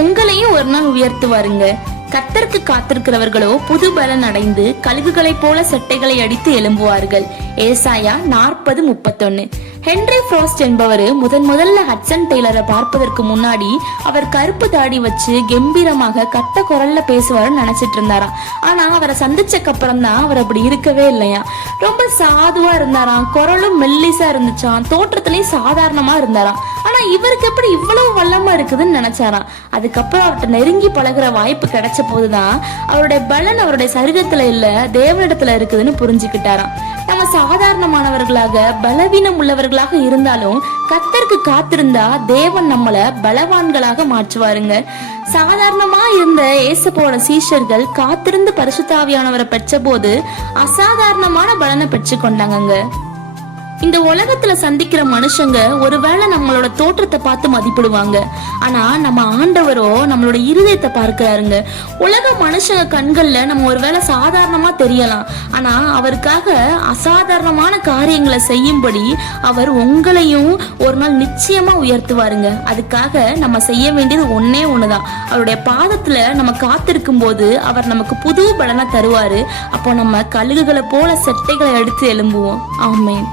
உங்களையும் ஒரு நாள் உயர்த்துவாருங்க. கர்த்தருக்கு காத்திருக்கிறவர்களோ புது பலன் அடைந்து கழுகுகளைப் போல செட்டைகளை அடித்து எழும்புவார்கள். ஏசாயா 40:31. ஹென்றி ஃப்ராஸ்ட் என்பவர் முதல்ல ஹட்சன் டெய்லரை பார்ப்பதற்கு முன்னாடி அவர் கருப்பு தாடி வச்சு கம்பீரமாக கட்ட குரல்ல பேசுவாருன்னு நினைச்சிட்டு இருந்தாராம். ஆனா அவரை சந்திச்சக்கு அப்புறம் தான் அவர் அப்படி இருக்கவே இல்லையா. ரொம்ப சாதுவா இருந்தாராம், குரலும் மெல்லிசா இருந்துச்சான், தோற்றத்திலயும் சாதாரணமா இருந்தாராம். ஆனா இவருக்கு எப்படி இவ்வளவு வல்லமா இருக்குதுன்னு நினைச்சாராம். அதுக்கப்புறம் அவர்கிட்ட நெருங்கி பழகுற வாய்ப்பு கிடைச்ச போதுதான் அவருடைய பலன் அவருடைய சரீரத்துல இல்ல தேவனிடத்துல இருக்குதுன்னு புரிஞ்சுக்கிட்டாராம். நம்ம சாதாரணமானவர்களாக பலவீனம் உள்ளவர்களாக இருந்தாலும் கர்த்தருக்கு காத்திருந்தா தேவன் நம்மள பலவான்களாக மாற்றுவாருங்க. சாதாரணமா இருந்த ஏசப்போட சீஷர்கள் காத்திருந்து பரிசுத்த ஆவியானவரை பெற்ற போது அசாதாரணமான பலனை பெற்று கொண்டாங்க. இந்த உலகத்துல சந்திக்கிற மனுஷங்க ஒருவேளை நம்மளோட தோற்றத்தை பார்த்து மதிப்பிடுவாங்க. ஆனா நம்ம ஆண்டவரோ நம்மளோட இருதயத்தை பார்க்கிறாருங்க. உலக மனுஷங்க கண்கள்ல நம்ம ஒருவேளை சாதாரணமா தெரியலாம். ஆனா அவருக்காக அசாதாரணமான காரியங்களை செய்யும்படி அவர் உங்களையும் ஒரு நாள் நிச்சயமா உயர்த்துவாருங்க. அதுக்காக நம்ம செய்ய வேண்டியது ஒன்னே ஒண்ணுதான். அவருடைய பாதத்துல நம்ம காத்திருக்கும் போது அவர் நமக்கு புது பலனை தருவாரு. அப்போ நம்ம கழுகுகளை போல செட்டைகளை எடுத்து எழும்புவோம். ஆமென்.